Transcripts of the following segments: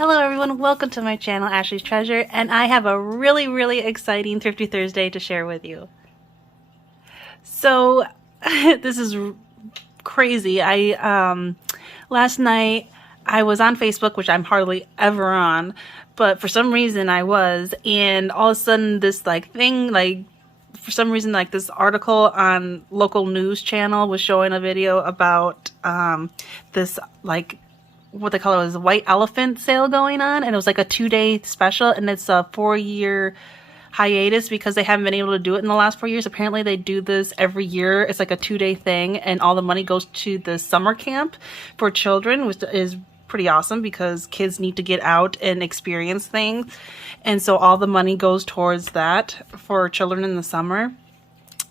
Hello everyone, welcome to my channel, Ashley's Treasure, and I have a really exciting Thrifty Thursday to share with you. So, this is crazy. Last night I was on Facebook, which I'm hardly ever on, but for some reason I was, and all of a sudden this for some reason this article on local news channel was showing a video about this what they call it was a white elephant sale going on, and it was like a 2-day special, and it's a 4-year hiatus because they haven't been able to do it in the last 4 years. Apparently they do this every year. It's like a 2-day thing, and all the money goes to the summer camp for children, which is pretty awesome because kids need to get out and experience things, and so all the money goes towards that for children in the summer.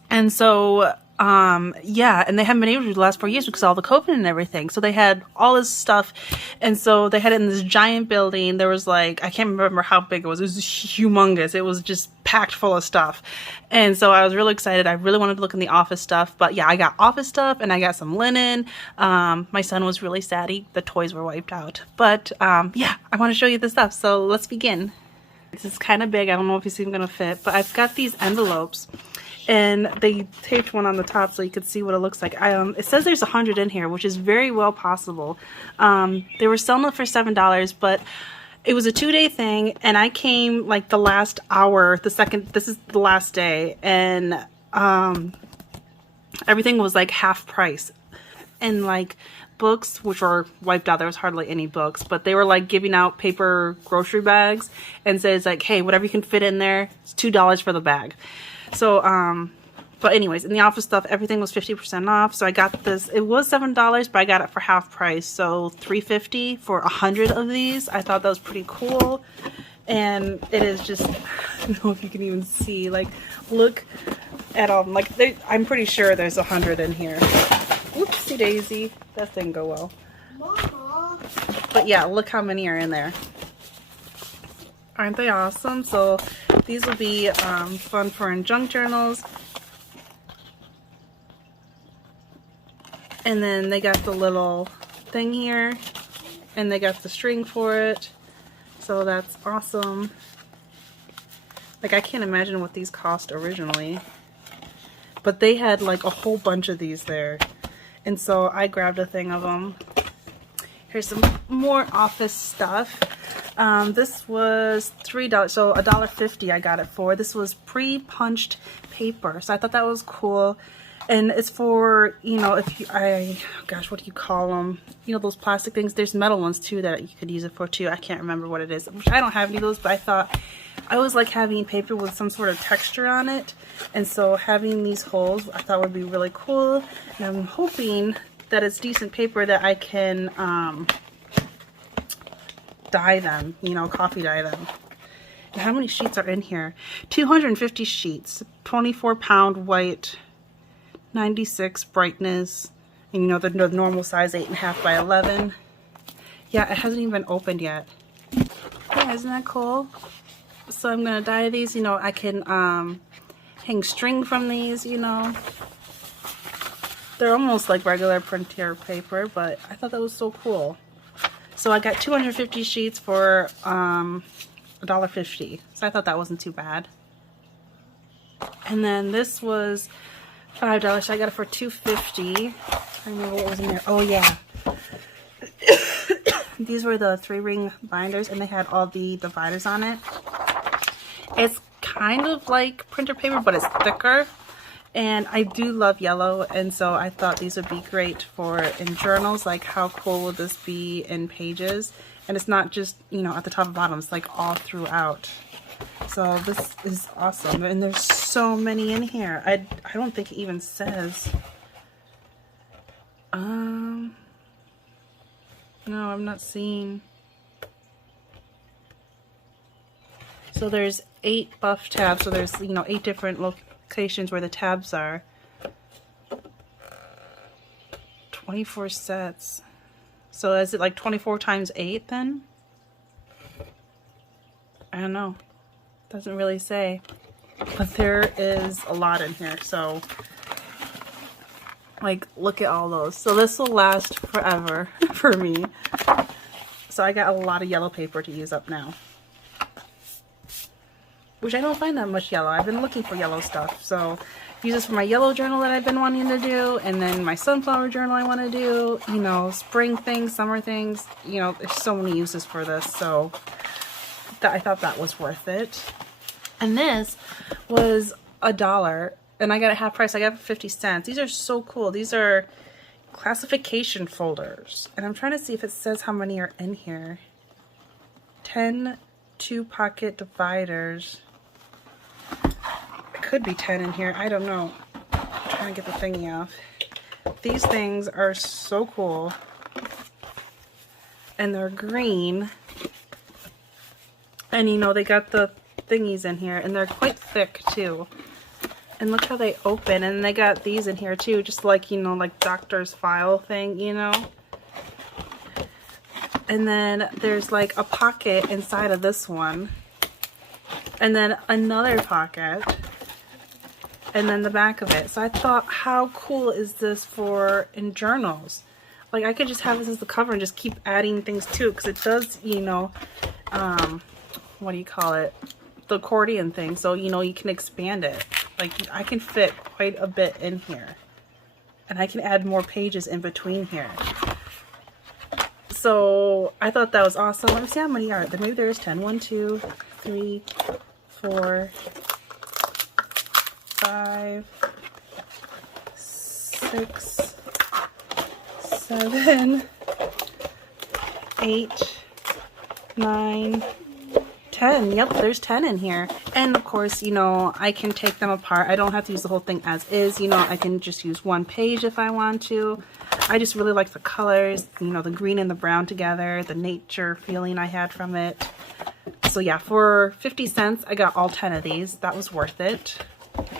And so yeah, and they haven't been able to do the last 4 years because of all the COVID and everything. So they had all this stuff, and so they had it in this giant building. There was I can't remember how big it was. It was humongous. It was just packed full of stuff. And so I was really excited. I really wanted to look in the office stuff, but yeah, I got office stuff and I got some linen. My son was really sad. The toys were wiped out, but yeah, I want to show you the stuff. So let's begin. This is kind of big. I don't know if it's even going to fit, but I've got these envelopes. And they taped one on the top so you could see what it looks like. It says there's 100 in here, which is very well possible. They were selling it for $7, but it was a 2-day thing, and I came the last hour, this is the last day, and everything was half price. And books, which were wiped out, there was hardly any books, but they were giving out paper grocery bags and says hey, whatever you can fit in there, it's $2 for the bag. So, but anyways, in the office stuff, everything was 50% off. So I got this, it was $7, but I got it for half price. So $3.50 for 100 of these. I thought that was pretty cool. And it is just, I don't know if you can even see, look at them. I'm pretty sure there's 100 in here. Oopsie daisy. That didn't go well. Mama. But yeah, look how many are in there. Aren't they awesome? So these will be fun for in junk journals. And then they got the little thing here, and they got the string for it. So that's awesome. I can't imagine what these cost originally, but they had a whole bunch of these there, and so I grabbed a thing of them. Here's some more office stuff. This was $3, so $1.50 I got it for. This was pre-punched paper, so I thought that was cool. And it's for, if you, gosh, what do you call them? Those plastic things. There's metal ones too that you could use it for too. I can't remember what it is. I don't have any of those, but I thought I always like having paper with some sort of texture on it. And so having these holes I thought would be really cool. And I'm hoping that it's decent paper that I can dye them, coffee dye them. And how many sheets are in here? 250 sheets, 24-pound white, 96 brightness, and the normal size 8.5 by 11. Yeah, it hasn't even been opened yet. Yeah, isn't that cool? So I'm gonna dye these. I can hang string from these. They're almost like regular printer paper, but I thought that was so cool. So I got 250 sheets for $1.50. So I thought that wasn't too bad. And then this was $5, so I got it for $2.50. I remember what was in there. Oh yeah. These were the 3-ring binders, and they had all the dividers on it. It's kind of like printer paper, but it's thicker. And I do love yellow, and so I thought these would be great for in journals. How cool would this be in pages? And it's not just, at the top and bottom, it's all throughout. So this is awesome, and there's so many in here. I don't think it even says. No, I'm not seeing. So there's 8 buff tabs. So there's 8 different locations where the tabs are. 24 sets. So is it 24 times 8 then? I don't know. Doesn't really say. But there is a lot in here. So look at all those. So this will last forever for me. so I got a lot of yellow paper to use up now. Which I don't find that much yellow. I've been looking for yellow stuff. So use this for my yellow journal that I've been wanting to do, and then my sunflower journal I want to do, you know, spring things, summer things, you know, there's so many uses for this. So I thought that was worth it. And this was $1, and I got it half price. I got it for 50 cents. These are so cool. These are classification folders, and I'm trying to see if it says how many are in here. 10 2-pocket dividers. It could be 10 in here. I don't know. I'm trying to get the thingy off. These things are so cool, and they're green, and you know, they got the thingies in here, and they're quite thick too. And look how they open, and they got these in here too, just like, you know, like doctor's file thing, you know. And then there's like a pocket inside of this one, and then another pocket, and then the back of it. So I thought, how cool is this for in journals? Like, I could just have this as the cover and just keep adding things to it, because it does, you know, what do you call it? The accordion thing. So, you know, you can expand it. Like, I can fit quite a bit in here, and I can add more pages in between here. So I thought that was awesome. Let me see how many are there. Maybe there's 10. 1, 2, 3, 4, 5, 6, 7, 8, 9, 10. Yep, there's 10 in here. And of course, you know, I can take them apart. I don't have to use the whole thing as is. You know, I can just use one page if I want to. I just really like the colors, you know, the green and the brown together, the nature feeling I had from it. So yeah, for 50 cents, I got all 10 of these. That was worth it.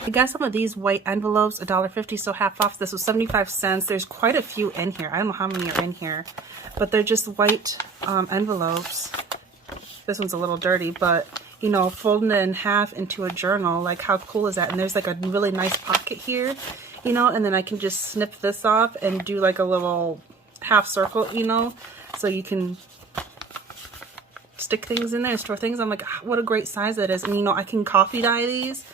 I got some of these white envelopes, $1.50, so half off. This was 75 cents. There's quite a few in here. I don't know how many are in here, but they're just white envelopes. This one's a little dirty, but you know, folding it in half into a journal, like how cool is that? And there's like a really nice pocket here, you know, and then I can just snip this off and do like a little half circle, you know, so you can stick things in there, store things. I'm like, what a great size that is. And you know, I can coffee dye these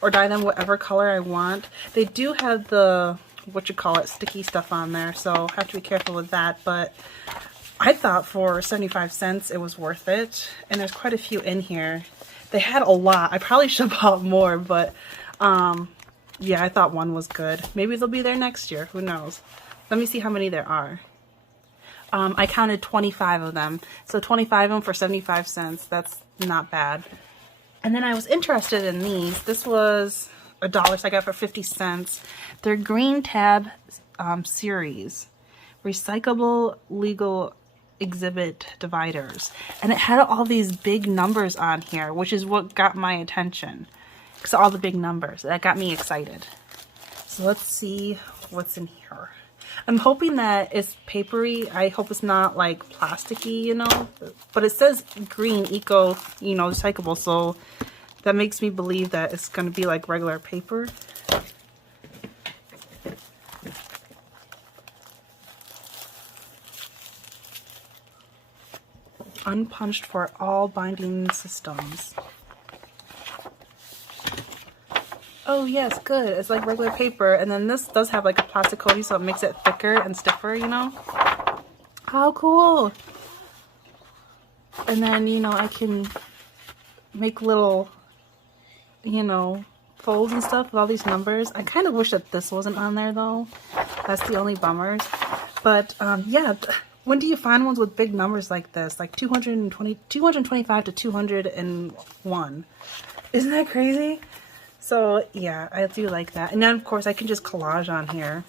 or dye them whatever color I want. They do have the, what you call it, sticky stuff on there, so I have to be careful with that, but I thought for 75 cents it was worth it. And there's quite a few in here. They had a lot. I probably should have bought more, but yeah, I thought one was good. Maybe they'll be there next year. Who knows? Let me see how many there are. I counted 25 of them. So 25 of them for 75 cents. That's not bad. And then I was interested in these. This was $1, so I got for 50 cents. They're green tab series. Recyclable legal exhibit dividers, and it had all these big numbers on here, which is what got my attention, because all the big numbers that got me excited. So let's see what's in here. I'm hoping that it's papery. I hope it's not like plasticky, you know, but it says green, eco, you know, recyclable, so that makes me believe that it's going to be like regular paper. Unpunched for all binding systems. Oh yes, good. It's like regular paper, and then this does have like a plastic coating, so it makes it thicker and stiffer, you know. How cool! And then, you know, I can make little, you know, folds and stuff with all these numbers. I kind of wish that this wasn't on there though. That's the only bummers. But yeah. When do you find ones with big numbers like this? Like 225 to 201. Isn't that crazy? So yeah, I do like that. And then of course I can just collage on here.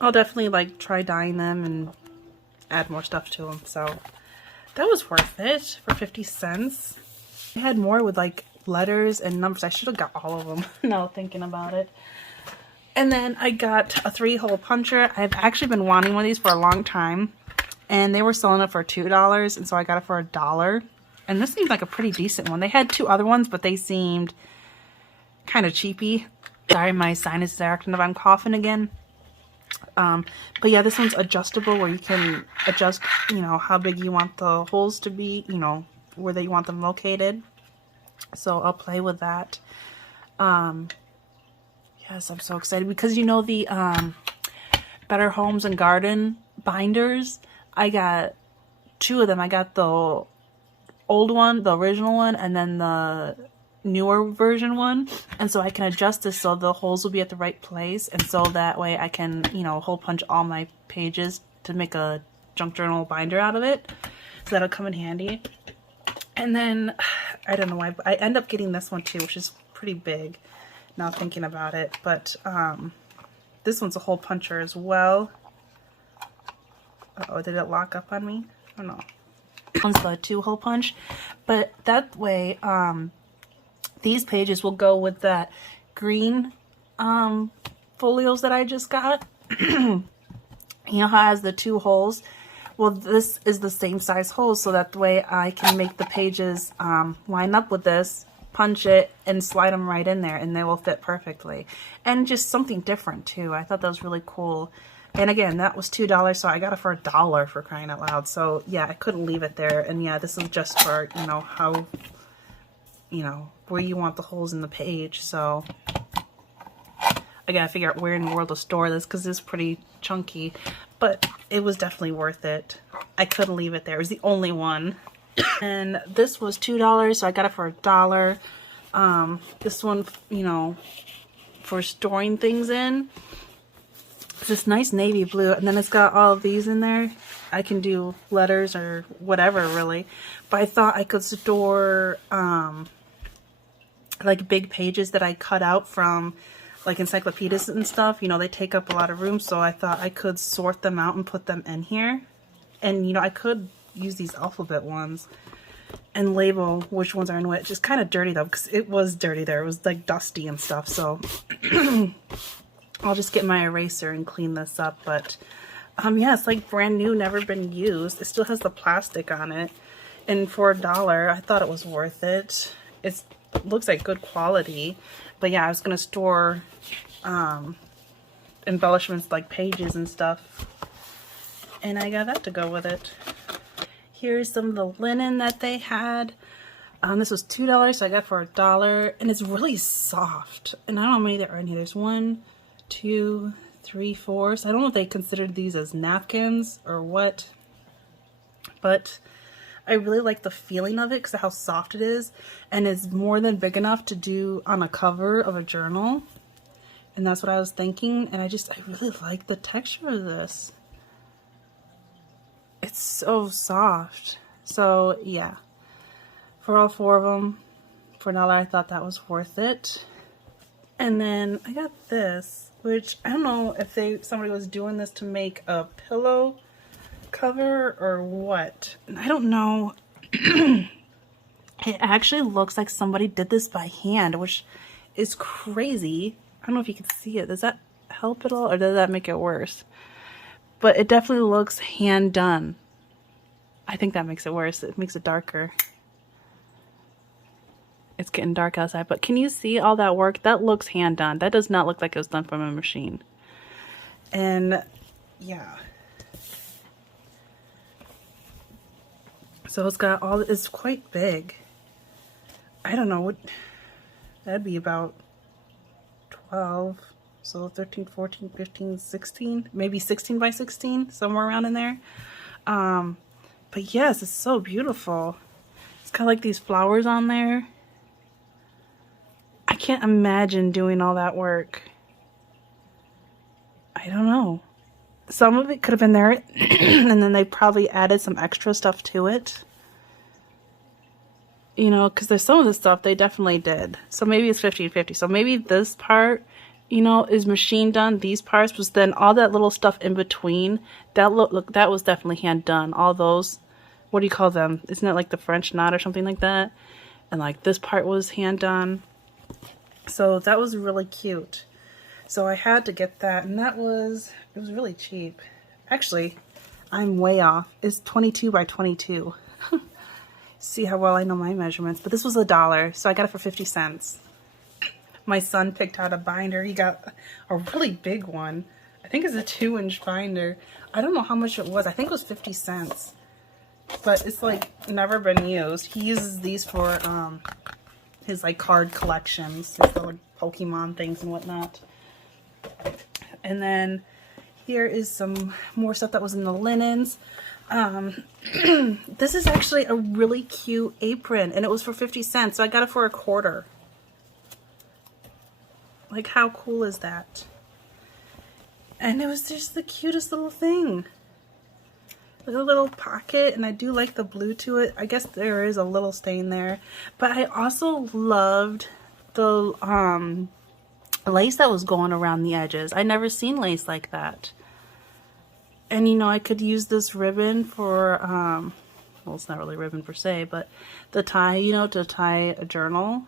I'll definitely like try dyeing them and add more stuff to them. So that was worth it for 50 cents. I had more with like letters and numbers. I should have got all of them now thinking about it. And then I got a 3-hole puncher. I've actually been wanting one of these for a long time, and they were selling it for $2, and so I got it for $1. And this seems like a pretty decent one. They had 2 other ones, but they seemed kind of cheapy. Sorry, my sinuses are acting if I'm coughing again. But yeah, this one's adjustable where you can adjust, you know, how big you want the holes to be, you know, where they want them located. So I'll play with that. Yes, I'm so excited because you know the Better Homes and Garden binders. I got 2 of them. I got the old one, the original one, and then the newer version one. And so I can adjust this so the holes will be at the right place, and so that way I can, you know, hole punch all my pages to make a junk journal binder out of it. So that'll come in handy. And then I don't know why, but I end up getting this one too, which is pretty big now thinking about it. But this one's a hole puncher as well. Uh-oh, did it lock up on me? I don't know. One's the 2-hole punch, but that way these pages will go with that green folios that I just got. You know how it has the 2 holes? Well, this is the same size holes, so that way I can make the pages line up with this, punch it, and slide them right in there, and they will fit perfectly. And just something different too. I thought that was really cool. And again, that was $2, so I got it for $1 for crying out loud. So yeah, I couldn't leave it there. And yeah, this is just for, you know, how, you know, where you want the holes in the page. So I gotta figure out where in the world to store this because it's pretty chunky. But it was definitely worth it. I couldn't leave it there. It was the only one. And this was $2, so I got it for $1. This one, you know, for storing things in. It's this nice navy blue, and then it's got all of these in there. I can do letters or whatever, really. But I thought I could store like big pages that I cut out from like encyclopedias and stuff. You know, they take up a lot of room, so I thought I could sort them out and put them in here. And, you know, I could use these alphabet ones and label which ones are in which. It's kind of dirty, though, because it was dirty there. It was, like, dusty and stuff, so I'll just get my eraser and clean this up. But, yeah, it's, like, brand new, never been used. It still has the plastic on it. And for $1, I thought it was worth it. It looks like good quality. But, yeah, I was going to store embellishments like pages and stuff. And I got that to go with it. Here's some of the linen that they had. This was $2, so I got it for $1. And it's really soft. And I don't know how many there are in here. There's 1, 2, 3, 4. So I don't know if they considered these as napkins or what. But I really like the feeling of it because of how soft it is. And it's more than big enough to do on a cover of a journal. And that's what I was thinking. And I really like the texture of this. It's so soft. So yeah, for all 4 of them, for $1, I thought that was worth it. And then I got this, which I don't know if somebody was doing this to make a pillow cover or what. And I don't know. It actually looks like somebody did this by hand, which is crazy. I don't know if you can see it. Does that help at all, or does that make it worse? But it definitely looks hand done. I think that makes it worse. It makes it darker. It's getting dark outside, but can you see all that work? That looks hand done. That does not look like it was done from a machine. And yeah. So it's got all, it's quite big. I don't know what, that'd be about 12. So 13, 14, 15, 16, maybe 16 by 16, somewhere around in there. But yes, it's so beautiful. It's got like these flowers on there. I can't imagine doing all that work. I don't know. Some of it could have been there, and then they probably added some extra stuff to it. You know, because there's some of the stuff they definitely did. So maybe it's 50-50. So maybe this part, you know, is machine done. These parts was then all that little stuff in between. That look, that was definitely hand done. All those, what do you call them? Isn't it like the French knot or something like that? And like this part was hand done. So that was really cute. So I had to get that, and it was really cheap. Actually, I'm way off. It's 22 by 22. See how well I know my measurements. But this was $1, so I got it for 50 cents. My son picked out a binder. He got a really big one. I think it's a 2-inch binder. I don't know how much it was. I think it was 50 cents. But it's like never been used. He uses these for his like card collections, his little Pokemon things and whatnot. And then here is some more stuff that was in the linens. This is actually a really cute apron, and it was for 50 cents, so I got it for $0.25. Like, how cool is that? And it was just the cutest little thing. Like a little pocket, and I do like the blue to it. I guess there is a little stain there, but I also loved the lace that was going around the edges. I never seen lace like that. And you know, I could use this ribbon for well, it's not really ribbon per se, but the tie, you know, to tie a journal.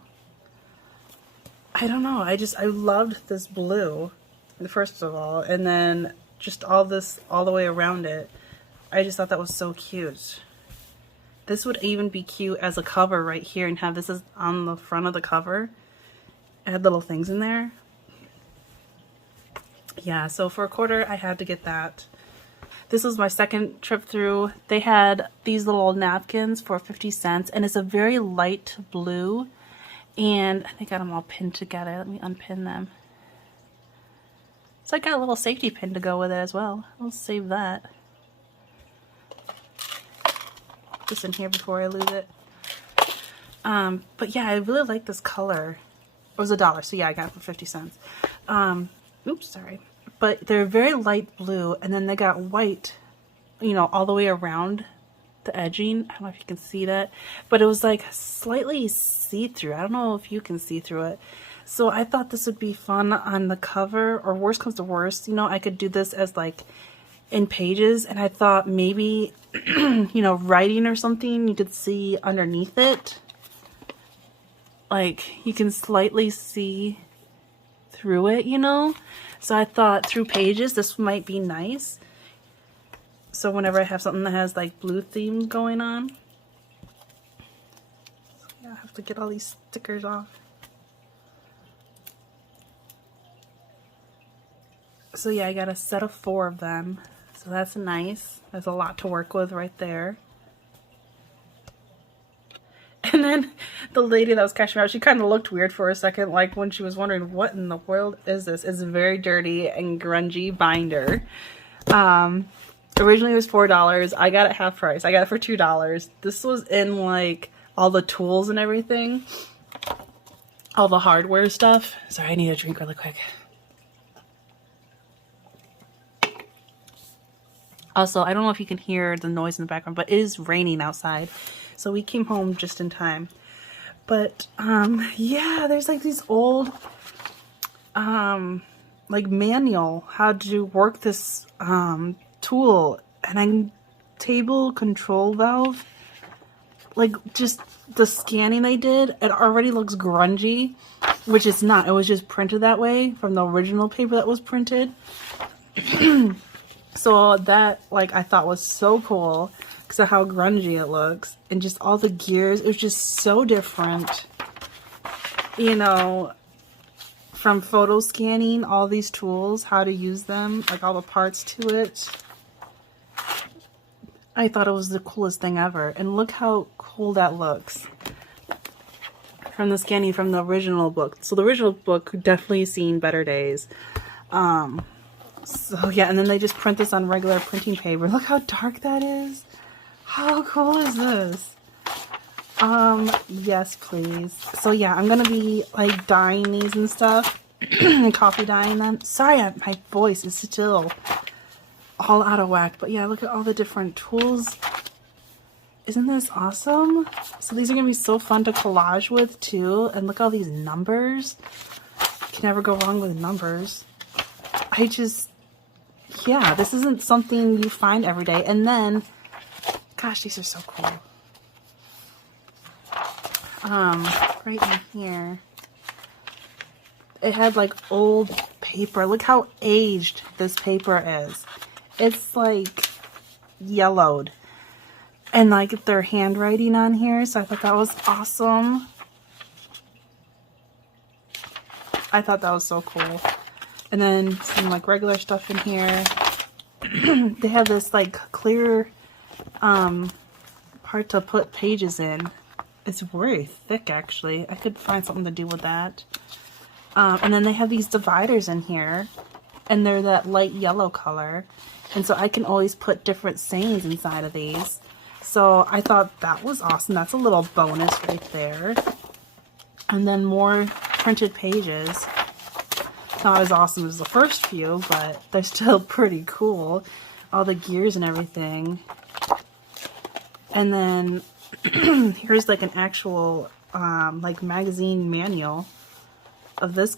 I don't know, I loved this blue, first of all, and then just all this all the way around it. I just thought that was so cute. This would even be cute as a cover right here, and have this as on the front of the cover. It had little things in there. Yeah, so for $0.25 I had to get that. This was my second trip through. They had these little napkins for 50 cents, and it's a very light blue. And I think I got them all pinned together. Let me unpin them. So I got a little safety pin to go with it as well. I'll save that. Just in here before I lose it. But yeah, I really like this color. It was $1, so yeah, I got it for 50 cents. Oops, sorry. But they're very light blue, and then they got white, you know, all the way around the edging. I don't know if you can see that, but it was like slightly see-through. I don't know if you can see through it. So I thought this would be fun on the cover, or worst comes to worst, you know, I could do this as like in pages, and I thought maybe, you know, writing or something, you could see underneath it. Like, you can slightly see through it, you know? So I thought through pages, this might be nice. So whenever I have something that has like blue themes going on. So yeah, I have to get all these stickers off. So yeah, I got a set of 4 of them. So that's nice. There's a lot to work with right there. And then the lady that was cashing me out, she kind of looked weird for a second, like when she was wondering, what in the world is this? It's a very dirty and grungy binder. Originally it was $4. I got it half price. I got it for $2. This was in like all the tools and everything. All the hardware stuff. Sorry, I need a drink really quick. Also, I don't know if you can hear the noise in the background, but it is raining outside. So we came home just in time. But, yeah, there's like these old, like manual how to work this, tool. And I'm table control valve. Like, just the scanning they did, it already looks grungy, which it's not. It was just printed that way from the original paper that was printed. So that, like, I thought was so cool because of how grungy it looks. And just all the gears, it was just so different. You know, from photo scanning, all these tools, how to use them, like all the parts to it. I thought it was the coolest thing ever. And look how cool that looks. From the scanning from the original book. So the original book definitely seen better days. So yeah, and then they just print this on regular printing paper. Look how dark that is. How cool is this? Yes, please. So yeah, I'm gonna be like dyeing these and stuff. And coffee dyeing them. Sorry, my voice is still all out of whack. But yeah, look at all the different tools. Isn't this awesome? So these are gonna be so fun to collage with too. And look at all these numbers. You can never go wrong with numbers. Yeah, this isn't something you find every day. And then, gosh, these are so cool. Right in here, it had like old paper. Look how aged this paper is. It's like yellowed. And like their handwriting on here. So I thought that was awesome. I thought that was so cool. And then some like regular stuff in here. They have this like clear part to put pages in. It's very thick actually. I could find something to do with that. And then they have these dividers in here, and they're that light yellow color. And so I can always put different sayings inside of these. So I thought that was awesome. That's a little bonus right there. And then more printed pages. Not as awesome as the first few, but they're still pretty cool. All the gears and everything. And then here's like an actual like magazine manual of this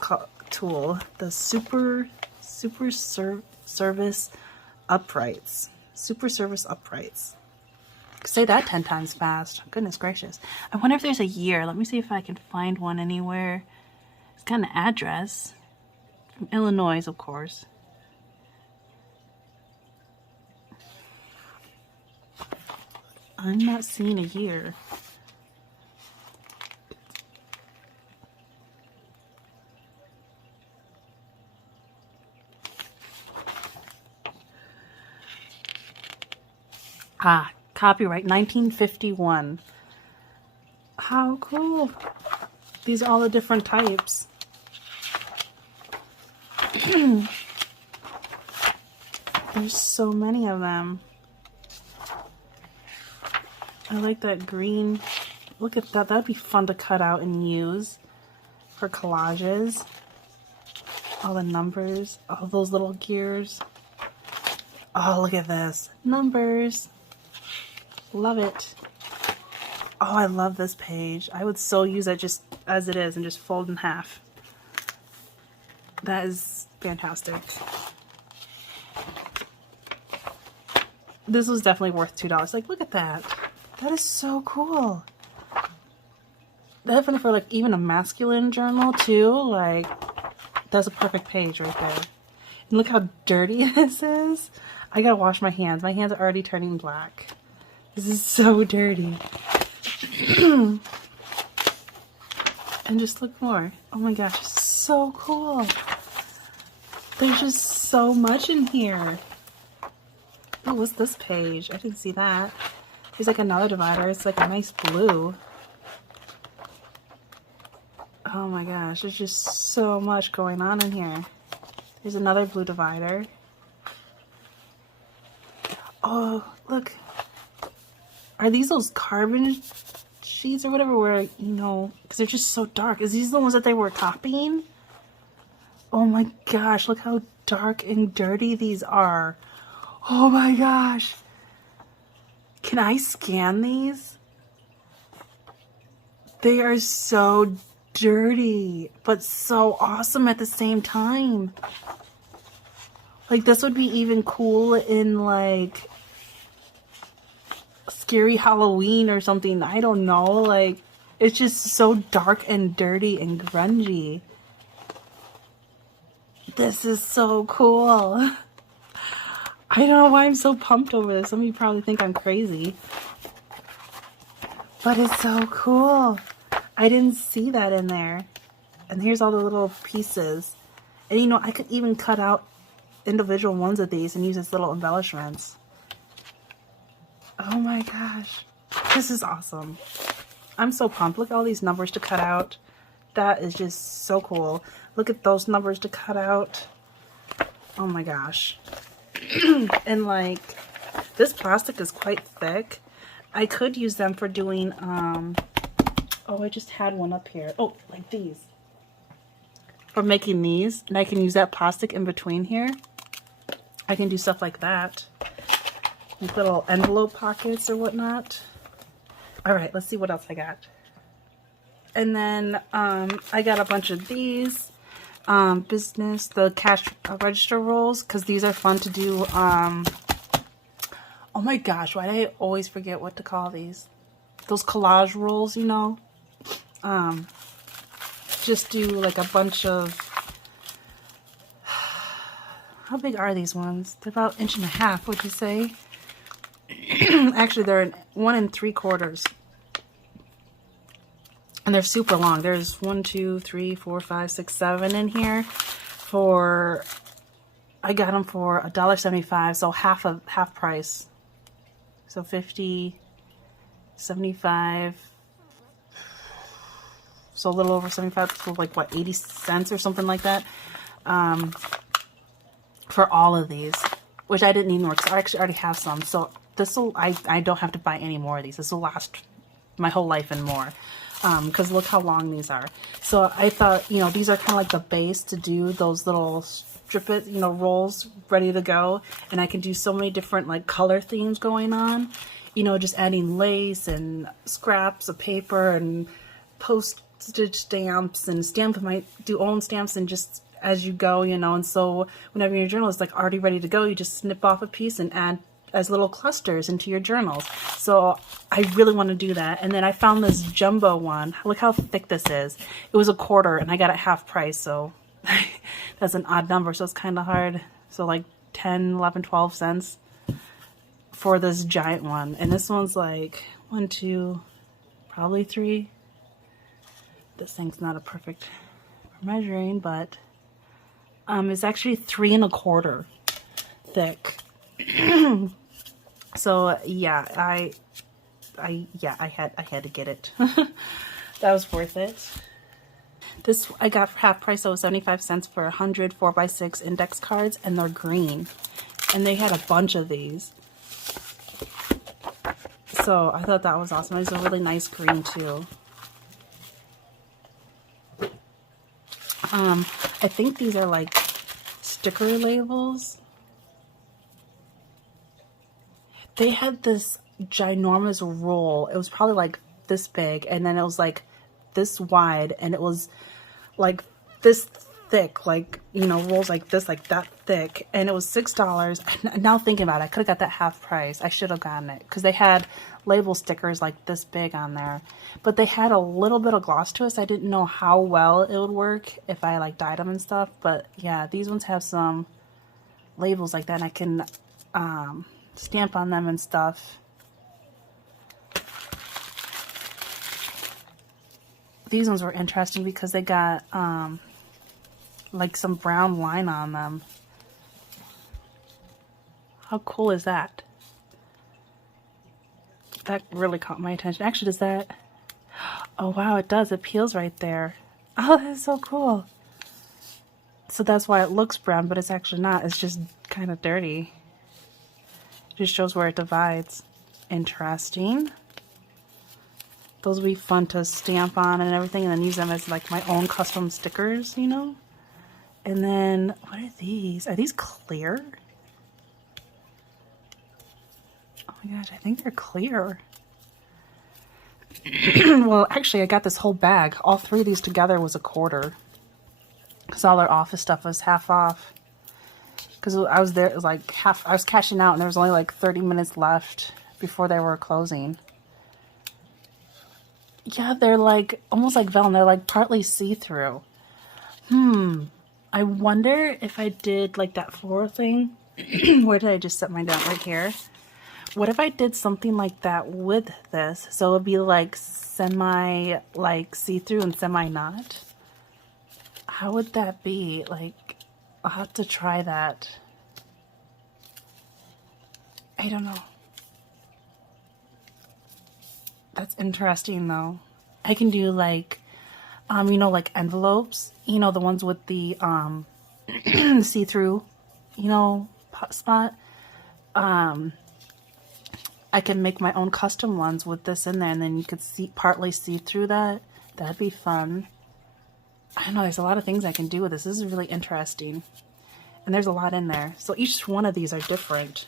tool, the Super Service Uprights. Super Service Uprights. Say that 10 times fast. Goodness gracious. I wonder if there's a year. Let me see if I can find one anywhere. It's got an address. From Illinois, of course. I'm not seeing a year. Ah, copyright 1951. How cool. These are all the different types. There's so many of them. I like that green. Look at that. That'd be fun to cut out and use for collages. All the numbers, all those little gears. Oh, look at this. Numbers. Love it. Oh, I love this page. I would so use that just as it is and just fold in half. That is fantastic. This was definitely worth $2. Like, look at that. That is so cool. Definitely for like even a masculine journal too. Like, that's a perfect page right there. And look how dirty this is. I gotta wash my hands. My hands are already turning black. This is so dirty. And just look more. Oh my gosh, it's so cool. There's just so much in here. Oh, what's this page? I didn't see that. There's like another divider. It's like a nice blue. Oh my gosh, there's just so much going on in here. There's another blue divider. Oh, look. Are these those carbon sheets or whatever where, you know, because they're just so dark. Is these the ones that they were copying? Oh my gosh, look how dark and dirty these are. Oh my gosh. Can I scan these? They are so dirty, but so awesome at the same time. Like, this would be even cool in, like, Scary Halloween or something. I don't know. Like, it's just so dark and dirty and grungy. This is so cool. I don't know why I'm so pumped over this. Some of you probably think I'm crazy. But it's so cool. I didn't see that in there. And here's all the little pieces. And you know, I could even cut out individual ones of these and use as little embellishments. Oh my gosh. This is awesome. I'm so pumped. Look at all these numbers to cut out. That is just so cool. Look at those numbers to cut out. Oh my gosh. And like, this plastic is quite thick. I could use them for doing, oh, I just had one up here. Oh, like these. For making these. And I can use that plastic in between here. I can do stuff like that. Like little envelope pockets or whatnot. Alright, let's see what else I got. And then, I got a bunch of these. The cash register rolls, because these are fun to do. Oh my gosh, why do I always forget what to call these? Those collage rolls, you know? Just do like a bunch of, how big are these ones? They're about 1.5 inches, would you say? Actually, they're 1 3/4. And they're super long. There's 1, 2, 3, 4, 5, 6, 7 in here. for, I got them for $1.75, so half price. So 50, 75, so a little over 75, so like what, 80 cents or something like that, for all of these, which I didn't need more because I actually already have some. So this will, I don't have to buy any more of these. This will last my whole life and more, because look how long these are. So I thought, you know, these are kind of like the base to do those little strip it, you know, rolls ready to go. And I can do so many different like color themes going on, you know, just adding lace and scraps of paper and postage stamps and stamp, might do own stamps and just as you go, you know. And so whenever your journal is like already ready to go, you just snip off a piece and add as little clusters into your journals. So I really want to do that. And then I found this jumbo one. Look how thick this is. It was $1.25 and I got it half price, so that's an odd number, so it's kind of hard. So like 10, 11, 12 cents for this giant one. And this one's like 1, 2, probably 3. This thing's not a perfect measuring, but it's actually 3 1/4 thick. So yeah, I had to get it. That was worth it. This I got for half price, so 75 cents for 100 4x6 index cards, and they're green. And they had a bunch of these. So I thought that was awesome. It's a really nice green too. I think these are like sticker labels. They had this ginormous roll. It was probably like this big, and then it was like this wide, and it was like this thick, like, you know, rolls like this, like that thick, and it was $6. Now thinking about it, I could have got that half price. I should have gotten it because they had label stickers like this big on there, but they had a little bit of gloss to it, so I didn't know how well it would work if I like dyed them and stuff. But yeah, these ones have some labels like that, and I can stamp on them and stuff. These ones were interesting because they got like some brown line on them. How cool is that? That really caught my attention. Actually, does that... Oh wow, it does. It peels right there. Oh, that's so cool. So that's why it looks brown, but it's actually not. It's just kind of dirty. It just shows where it divides. Interesting. Those would be fun to stamp on and everything, and then use them as like my own custom stickers, you know? And then, what are these? Are these clear? Oh my gosh, I think they're clear. Well, actually, I got this whole bag. All 3 of these together was $1.25. Because all our office stuff was half off. Because I was there, it was like half, I was cashing out, and there was only like 30 minutes left before they were closing. Yeah, they're like, almost like vellum. They're like partly see-through. I wonder if I did like that floral thing. Where did I just set mine down? Right here. What if I did something like that with this? So it would be like semi like see-through and semi not. How would that be? Like, I'll have to try that. I don't know. That's interesting though. I can do like, you know, like envelopes, you know, the ones with the see-through, you know, spot. I can make my own custom ones with this in there, and then you could see partly see through that. That'd be fun. I don't know, there's a lot of things I can do with this. This is really interesting. And there's a lot in there. So each one of these are different.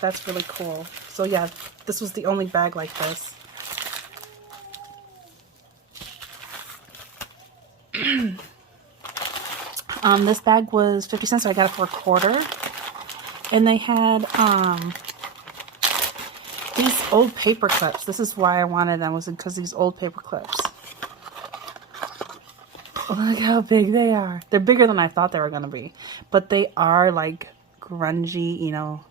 That's really cool. So yeah, this was the only bag like this. This bag was 50 cents, so I got it for $1.25. And they had these old paper clips. This is why I wanted them, was because these old paper clips. Look how big they are. They're bigger than I thought they were going to be. But they are like grungy, you know,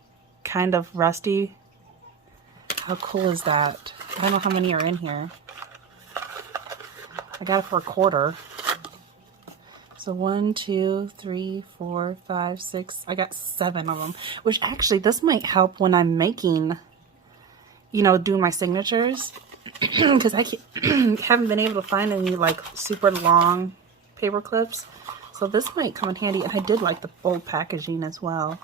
kind of rusty. How cool is that? I don't know how many are in here. I got it for $1.25. So 1, 2, 3, 4, 5, 6. I got 7 of them, which actually this might help when I'm making, you know, doing my signatures, because I haven't been able to find any like super long paper clips. So this might come in handy. And I did like the old packaging as well.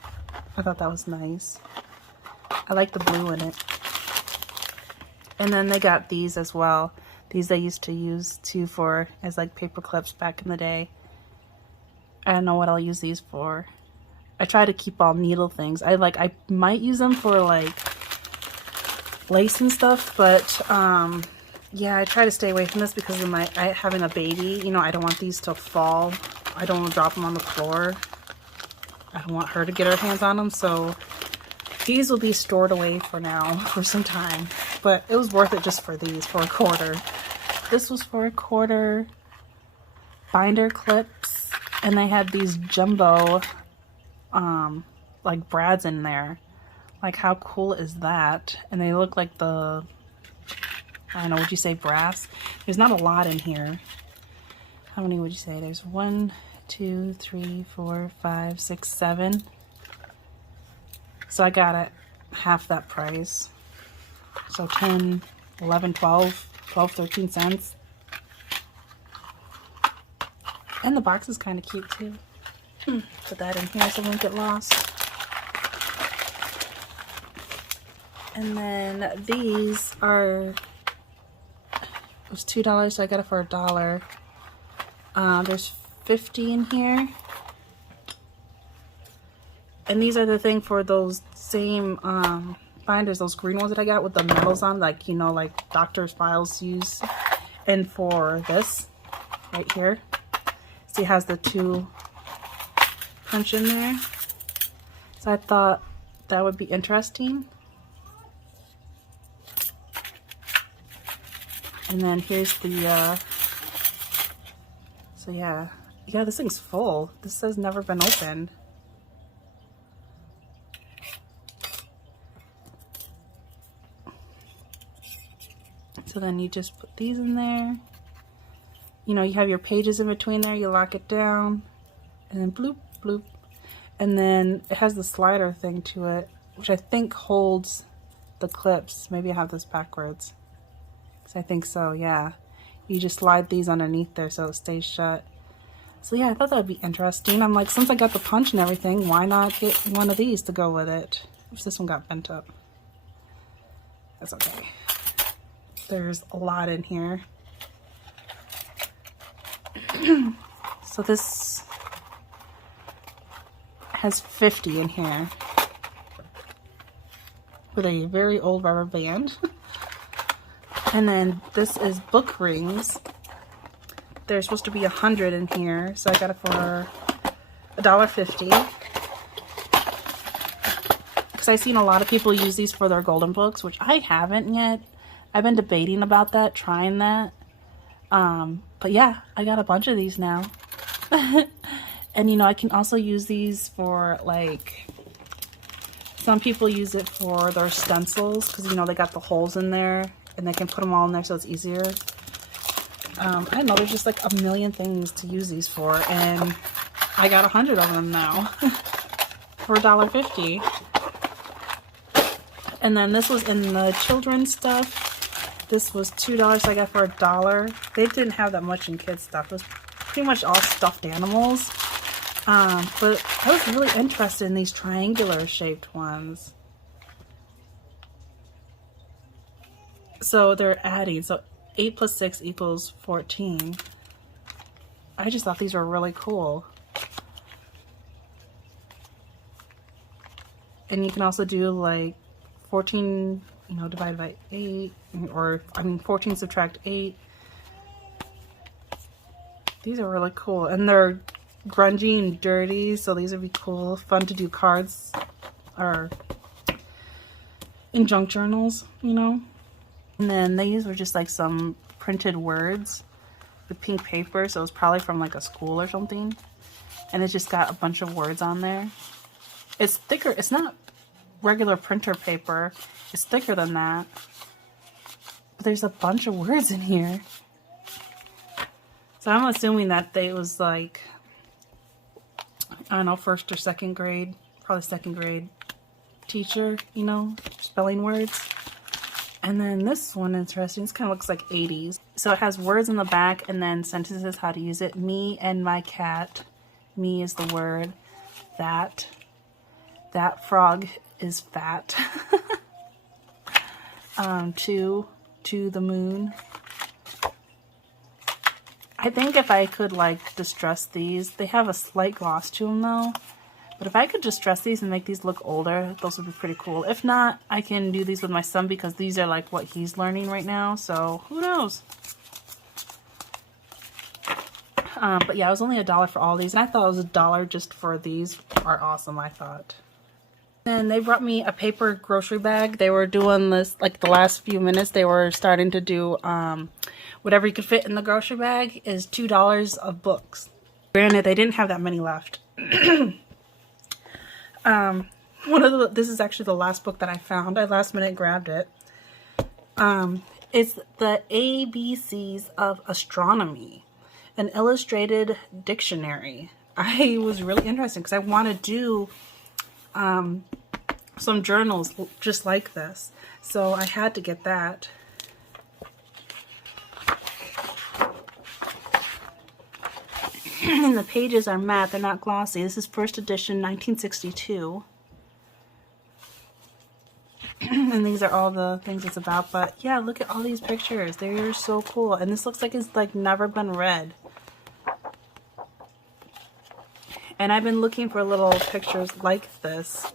I thought that was nice. I like the blue in it. And then they got these as well. These I used to use too for as like paper clips back in the day. I don't know what I'll use these for. I try to keep all needle things. I might use them for like lace and stuff, but yeah, I try to stay away from this because of I having a baby. You know, I don't want these to fall. I don't want to drop them on the floor. I don't want her to get her hands on them, so these will be stored away for now for some time. But it was worth it just for these, for $1. This was for $1. Binder clips, and they had these jumbo like brads in there. Like, how cool is that? And they look like the, I don't know, would you say brass? There's not a lot in here. How many would you say? There's 1, 2, 3, 4, 5, 6, 7. So I got it half that price. So 10, 11, 12, 13 cents. And the box is kind of cute too. Put that in here so it won't get lost. And then these are, it was $2, so I got it for $1. There's 50 in here. And these are the thing for those same binders, those green ones that I got with the metals on, like, you know, like doctor's files use. And for this right here, see, it has the 2 punch in there. So I thought that would be interesting. And then here's the so yeah, this thing's full. This has never been opened. So then you just put these in there. You know, you have your pages in between there, you lock it down, and then bloop, bloop. And then it has the slider thing to it, which I think holds the clips. Maybe I have this backwards. I think so, yeah. You just slide these underneath there so it stays shut. So yeah, I thought that would be interesting. I'm like, since I got the punch and everything, why not get one of these to go with it? Which this one got bent up. That's okay. There's a lot in here. So this has 50 in here. With a very old rubber band. And then this is book rings. There's supposed to be 100 in here, so I got it for $1.50. Because I've seen a lot of people use these for their golden books, which I haven't yet. I've been debating about that, trying that. But yeah, I got a bunch of these now. And you know, I can also use these for like, some people use it for their stencils, because you know, they got the holes in there. And they can put them all in there so it's easier. I don't know, there's just like a million things to use these for, and I got 100 of them now for $1.50. And then this was in the children's stuff. This was $2, so I got for $1. They didn't have that much in kids stuff. It was pretty much all stuffed animals. But I was really interested in these triangular shaped ones. So they're adding, so 8 plus 6 equals 14. I just thought these were really cool. And you can also do like 14, you know, divided by 8, or I mean 14 subtract 8. These are really cool, and they're grungy and dirty, so these would be cool, fun to do cards or in junk journals, you know. And then these were just like some printed words with pink paper, so it was probably from like a school or something. And it just got a bunch of words on there. It's thicker, it's not regular printer paper, it's thicker than that. But there's a bunch of words in here. So I'm assuming that it was like I don't know, first or second grade, probably second grade teacher, you know, spelling words. And then this one, interesting, this kind of looks like 80s. So it has words in the back and then sentences, how to use it. Me and my cat. Me is the word. That frog is fat. To the moon. I think if I could like distress these, they have a slight gloss to them though. But if I could distress these and make these look older, those would be pretty cool. If not, I can do these with my son because these are like what he's learning right now. So who knows? But yeah, it was only $1 for all these. And I thought it was $1 just for these. Are awesome, I thought. And they brought me a paper grocery bag. They were doing this, like the last few minutes, they were starting to do whatever you could fit in the grocery bag is $2 of books. Granted, they didn't have that many left. This is actually the last book that I found. I last minute grabbed it. It's the ABCs of Astronomy, an illustrated dictionary. I was really interested because I want to do some journals just like this, so I had to get that. And the pages are matte, they're not glossy. This is first edition, 1962. And these are all the things it's about. But yeah, look at all these pictures. They're so cool. And this looks like it's like never been read. And I've been looking for little pictures like this.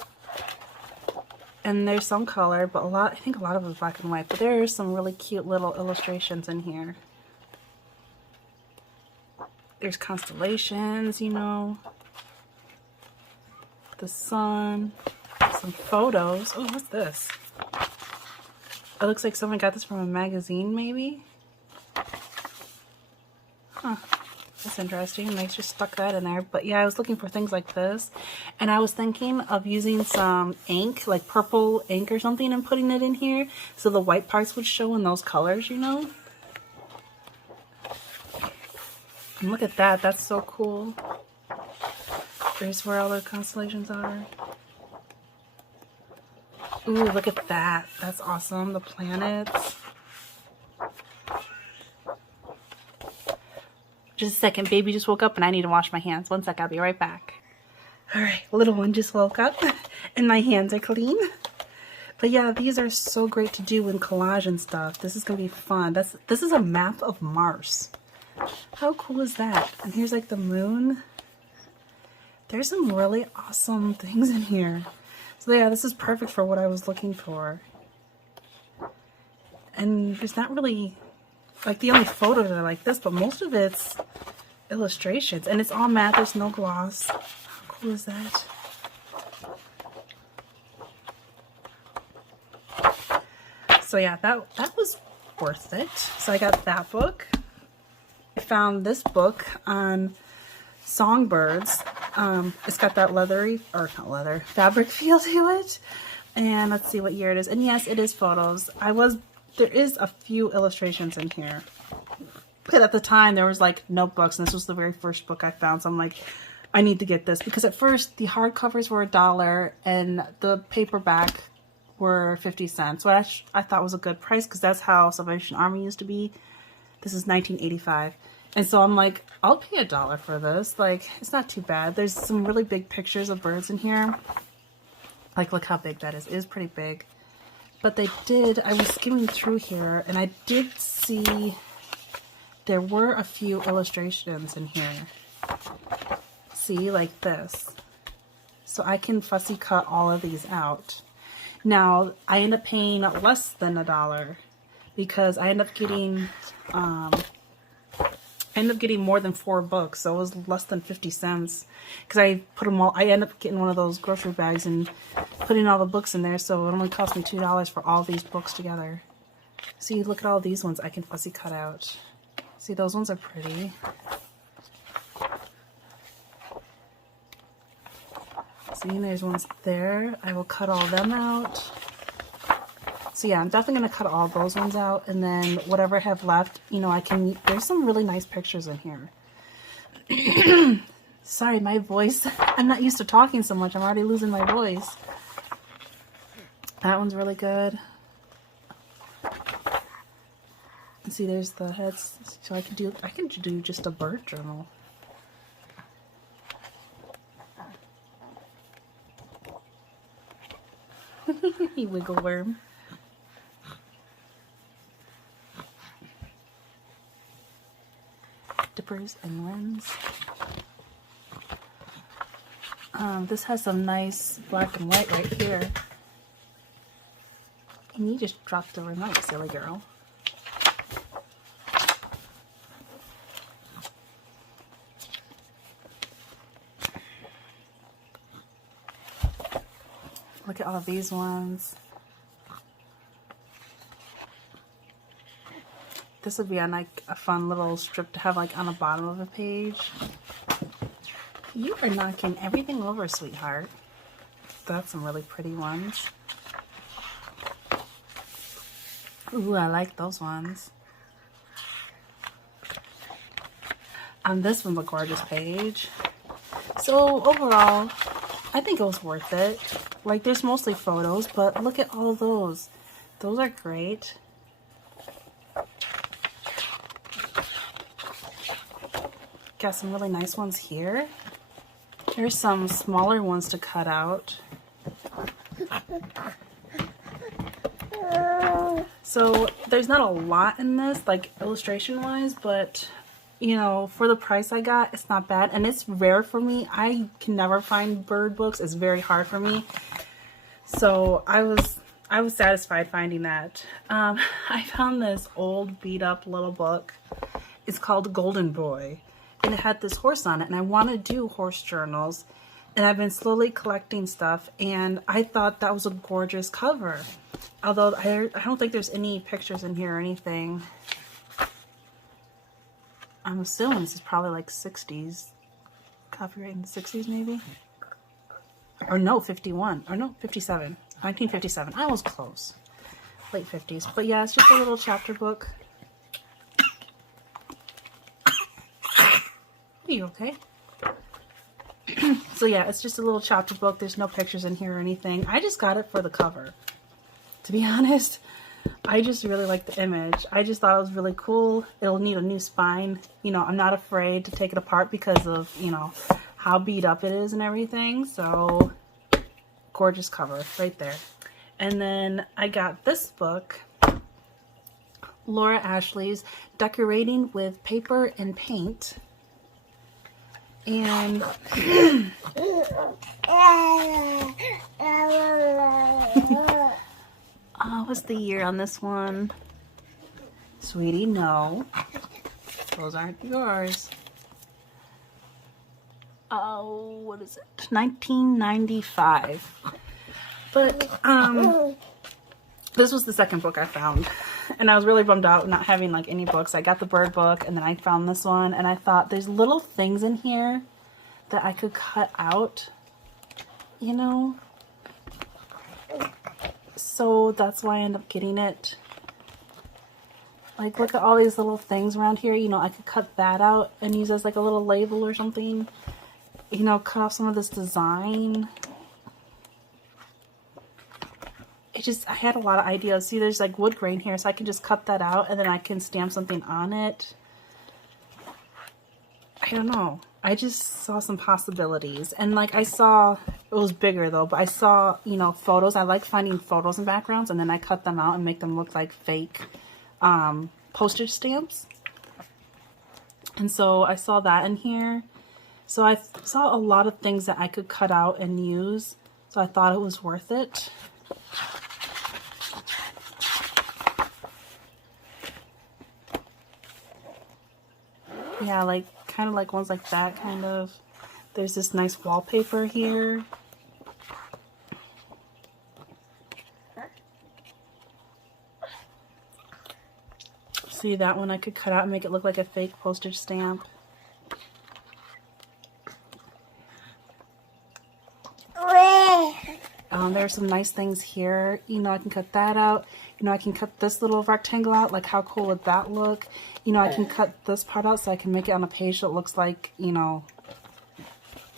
And there's some color, but I think a lot of it is black and white. But there are some really cute little illustrations in here. There's constellations, you know. The sun. Some photos. Oh, what's this? It looks like someone got this from a magazine, maybe? Huh. That's interesting. They just stuck that in there. But yeah, I was looking for things like this. And I was thinking of using some ink, like purple ink or something, and putting it in here. So the white parts would show in those colors, you know? And look at that. That's so cool. There's where all the constellations are. Ooh, look at that. That's awesome. The planets. Just a second. Baby just woke up and I need to wash my hands. One sec. I'll be right back. Alright. Little one just woke up and my hands are clean. But yeah, these are so great to do in collage and stuff. This is going to be fun. This is a map of Mars. How cool is that? And here's like the moon. There's some really awesome things in here. So yeah, this is perfect for what I was looking for. And there's not really, like the only photos are like this, but most of it's illustrations. And it's all matte, there's no gloss. How cool is that? So yeah, that was worth it. So I got that book. I found this book on songbirds. It's got that leathery, or not leather, fabric feel to it. And let's see what year it is. And yes, it is photos. There is a few illustrations in here. But at the time, there was like notebooks, and this was the very first book I found. So I'm like, I need to get this. Because at first, the hardcovers were $1, and the paperback were 50 cents. Which I thought was a good price, because that's how Salvation Army used to be. This is 1985. And so I'm like, I'll pay $1 for this. Like, it's not too bad. There's some really big pictures of birds in here. Like, look how big that is. It is pretty big. But I was skimming through here, and I did see there were a few illustrations in here. See, like this. So I can fussy cut all of these out. Now, I end up paying less than $1 because I end up getting more than 4 books, so it was less than 50 cents. Because I put them all, I end up getting one of those grocery bags and putting all the books in there, so it only cost me $2 for all these books together. See, look at all these ones I can fussy cut out. See, those ones are pretty. See, there's ones there. I will cut all them out. So yeah, I'm definitely going to cut all those ones out, and then whatever I have left, you know, there's some really nice pictures in here. Sorry, my voice. I'm not used to talking so much. I'm already losing my voice. That one's really good. See, there's the heads. So I can do just a bird journal. You wiggle worm. Dippers and lens. This has some nice black and white right here. And you just dropped the remote, silly girl. Look at all of these ones. This would be on like a fun little strip to have like on the bottom of a page. You are knocking everything over, sweetheart. That's some really pretty ones. Ooh, I like those ones. This one's a gorgeous page. So overall, I think it was worth it. Like, there's mostly photos, but look at all of those. Those are great. Got some really nice ones here. There's some smaller ones to cut out. So there's not a lot in this, like illustration wise, but you know, for the price I got, it's not bad. And it's rare for me. I can never find bird books. It's very hard for me. So I was satisfied finding that. I found this old beat up little book. It's called Golden Boy. And it had this horse on it, and I want to do horse journals, and I've been slowly collecting stuff, and I thought that was a gorgeous cover. Although I don't think there's any pictures in here or anything. I'm assuming this is probably like 60s. Copyright in the 60s maybe? Or no, 51. Or no, 57. 1957. I was close. Late 50s. But yeah, it's just a little chapter book. Are you okay? So yeah, it's just a little chapter book. There's no pictures in here or anything. I just got it for the cover. To be honest, I just really like the image. I just thought it was really cool. It'll need a new spine. You know, I'm not afraid to take it apart because of, you know, how beat up it is and everything. So, gorgeous cover right there. And then I got this book, Laura Ashley's Decorating with Paper and Paint. And what's the year on this one? Sweetie, no. Those aren't yours. Oh, what is it? 1995. But this was the second book I found. And I was really bummed out not having like any books. I got the bird book and then I found this one, and I thought there's little things in here that I could cut out, you know? So that's why I ended up getting it. Like, look at all these little things around here. You know, I could cut that out and use as like a little label or something. You know, cut off some of this design. I had a lot of ideas. See, there's like wood grain here, so I can just cut that out and then I can stamp something on it. I don't know. I just saw some possibilities. And like I saw, it was bigger though, but I saw, you know, photos. I like finding photos and backgrounds, and then I cut them out and make them look like fake postage stamps. And so I saw that in here. So I saw a lot of things that I could cut out and use. So I thought it was worth it. Yeah, like kind of like ones like that, kind of. There's this nice wallpaper here. See, that one I could cut out and make it look like a fake postage stamp. There's some nice things here. You know, I can cut that out. You know, I can cut this little rectangle out. Like, how cool would that look? You know, I can cut this part out so I can make it on a page that looks like, you know,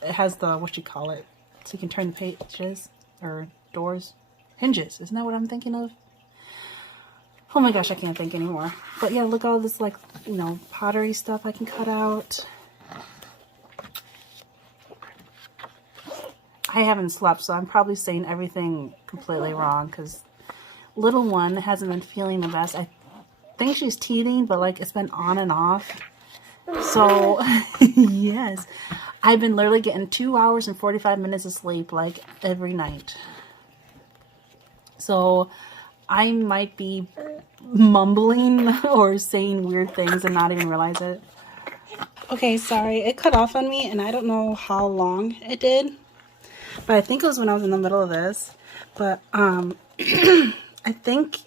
it has the, what you call it, so you can turn the pages, or doors, hinges. Isn't that what I'm thinking of? Oh my gosh, I can't think anymore. But yeah, look, all this, like, you know, pottery stuff I can cut out. I haven't slept, so I'm probably saying everything completely wrong, because little one hasn't been feeling the best. I think she's teething, but like it's been on and off. So yes, I've been literally getting 2 hours and 45 minutes of sleep like every night. So I might be mumbling or saying weird things and not even realize it. Okay, sorry, it cut off on me and I don't know how long it did, but I think it was when I was in the middle of this. But I think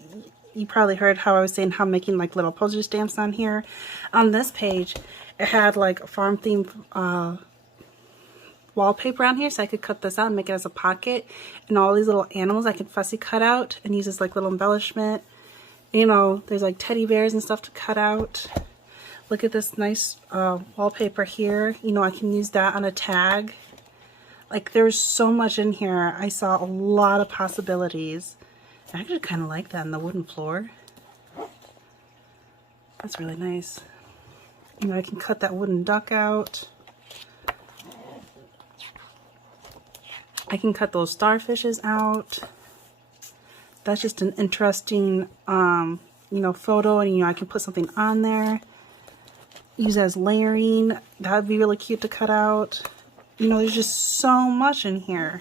you probably heard how I was saying how I'm making like little postage stamps on here. On this page, it had like a farm themed wallpaper on here, so I could cut this out and make it as a pocket. And all these little animals I could fussy cut out and use as like little embellishment. You know, there's like teddy bears and stuff to cut out. Look at this nice wallpaper here. You know, I can use that on a tag. Like, there's so much in here. I saw a lot of possibilities. I actually kind of like that on the wooden floor. That's really nice. You know, I can cut that wooden duck out. I can cut those starfishes out. That's just an interesting, you know, photo, and, you know, I can put something on there. Use it as layering. That would be really cute to cut out. You know, there's just so much in here.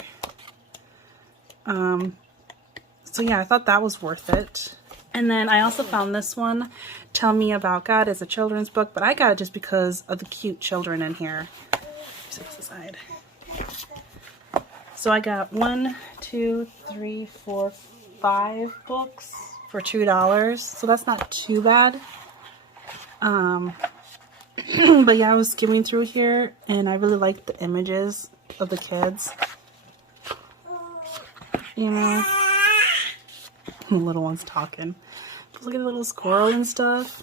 So yeah, I thought that was worth it. And then I also found this one, Tell Me About God. It's a children's book, but I got it just because of the cute children in here. Set this aside. So I got 1, 2, 3, 4, 5 books for $2. So that's not too bad. But yeah, I was skimming through here and I really liked the images of the kids. You know, the little one's talking. But look at the little squirrel and stuff.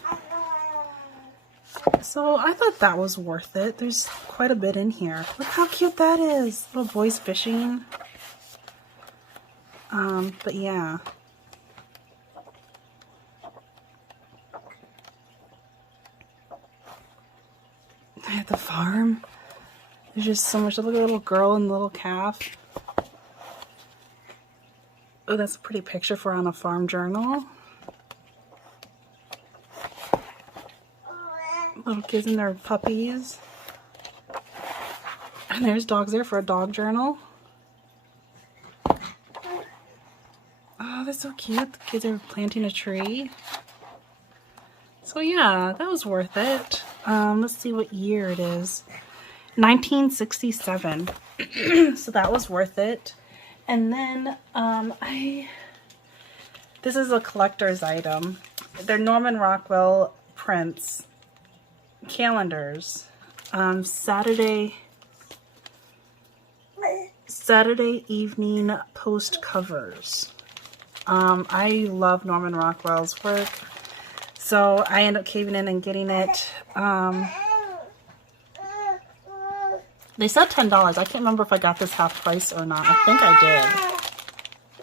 So I thought that was worth it. There's quite a bit in here. Look how cute that is. Little boys fishing. But yeah. At the farm, there's just so much. Look at the little girl and the little calf. Oh, that's a pretty picture for on a farm journal. Little kids and their puppies. And there's dogs there for a dog journal. Oh, that's so cute. The kids are planting a tree. So yeah, that was worth it. Let's see what year it is. 1967. So that was worth it. And then this is a collector's item. They're Norman Rockwell prints, calendars, Saturday evening post covers. I love Norman Rockwell's work. So I ended up caving in and getting it. They said $10. I can't remember if I got this half price or not. I think I did.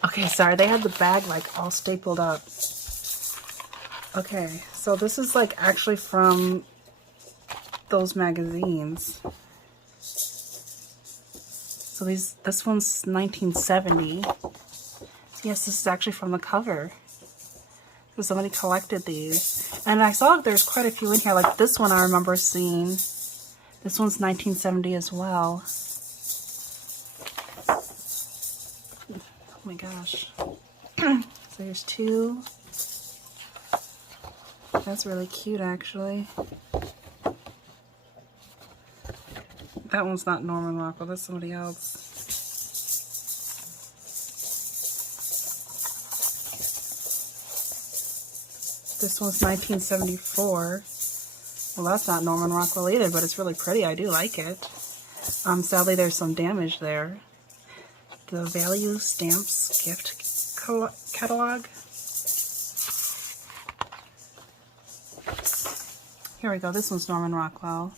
Okay, sorry. They had the bag like all stapled up. Okay, so this is like actually from those magazines. So this one's 1970. So yes, this is actually from the cover. So somebody collected these. And I saw there's quite a few in here. Like this one I remember seeing. This one's 1970 as well. Oh my gosh. So here's 2. That's really cute actually. That one's not Norman Rockwell, that's somebody else. This one's 1974. Well, that's not Norman Rockwell either, but it's really pretty. I do like it. Sadly, there's some damage there. The Value Stamps Gift Catalog. Here we go. This one's Norman Rockwell.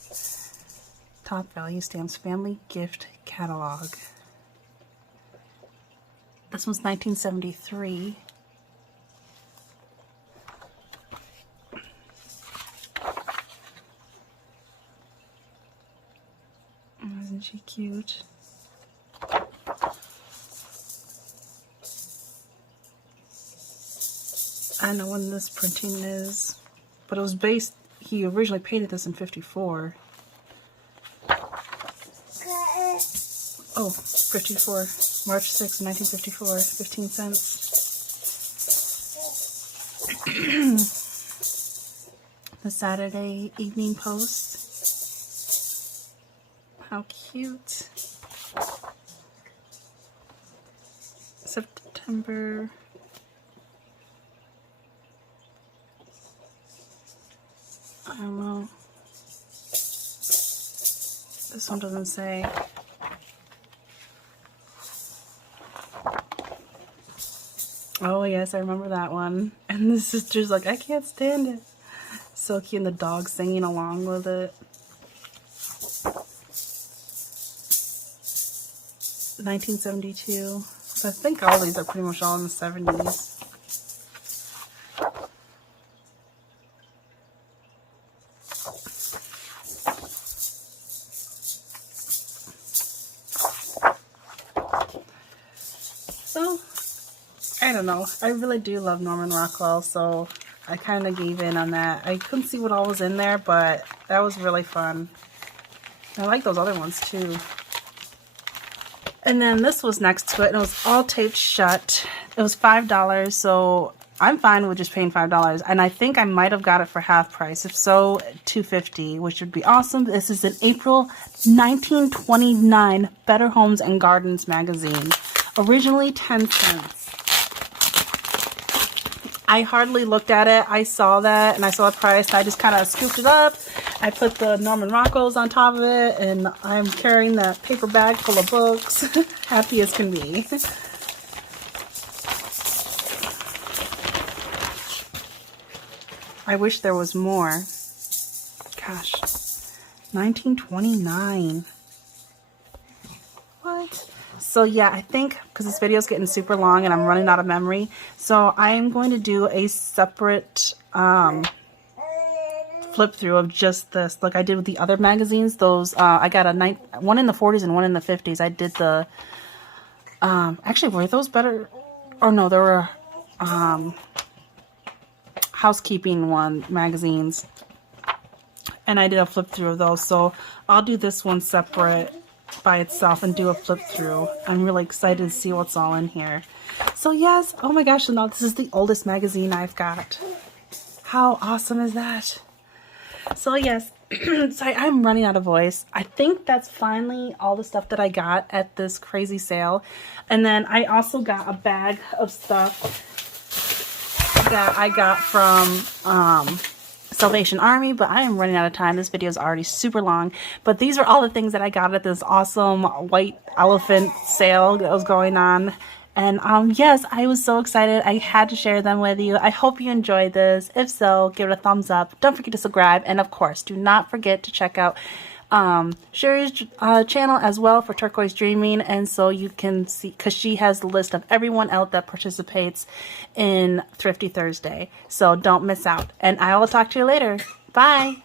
Top Value Stamps Family Gift Catalog. This one's 1973. Isn't she cute? I don't know when this printing is, but it was based, he originally painted this in 54. Oh, 54. March 6, 1954. 15 cents. The Saturday Evening Post. How cute. September. I don't know. This one doesn't say. Oh yes, I remember that one. And the sister's like, I can't stand it. So cute, and the dog singing along with it. 1972. So I think all these are pretty much all in the 70s. So, I don't know. I really do love Norman Rockwell, so I kind of gave in on that. I couldn't see what all was in there, but that was really fun. I like those other ones too. And then this was next to it, and it was all taped shut. It was $5, so I'm fine with just paying $5. And I think I might have got it for half price. If so, $2.50, which would be awesome. This is an April 1929 Better Homes and Gardens magazine. Originally 10 cents. I hardly looked at it. I saw that and I saw the price. I just kind of scooped it up. I put the Norman Rockwells on top of it, and I'm carrying that paper bag full of books. Happy as can be. I wish there was more. Gosh. 1929. What? So yeah, I think because this video is getting super long and I'm running out of memory, so I'm going to do a separate flip through of just this, like I did with the other magazines. Those I got one in the 40s and one in the 50s. I did the actually, were those better? Or no, there were housekeeping magazines, and I did a flip through of those. So I'll do this one separate by itself and do a flip through. I'm really excited to see what's all in here. So yes, oh my gosh, and now this is the oldest magazine I've got. How awesome is that? So yes, sorry, I'm running out of voice. I think that's finally all the stuff that I got at this crazy sale. And then I also got a bag of stuff that I got from Salvation Army, but I am running out of time. This video is already super long, but these are all the things that I got at this awesome white elephant sale that was going on. And yes, I was so excited. I had to share them with you. I hope you enjoyed this. If so, give it a thumbs up. Don't forget to subscribe, and of course, do not forget to check out Sherry's channel as well for Turquoise Dreaming, and so you can see, because she has the list of everyone else that participates in Thrifty Thursday. So don't miss out. And I will talk to you later. Bye.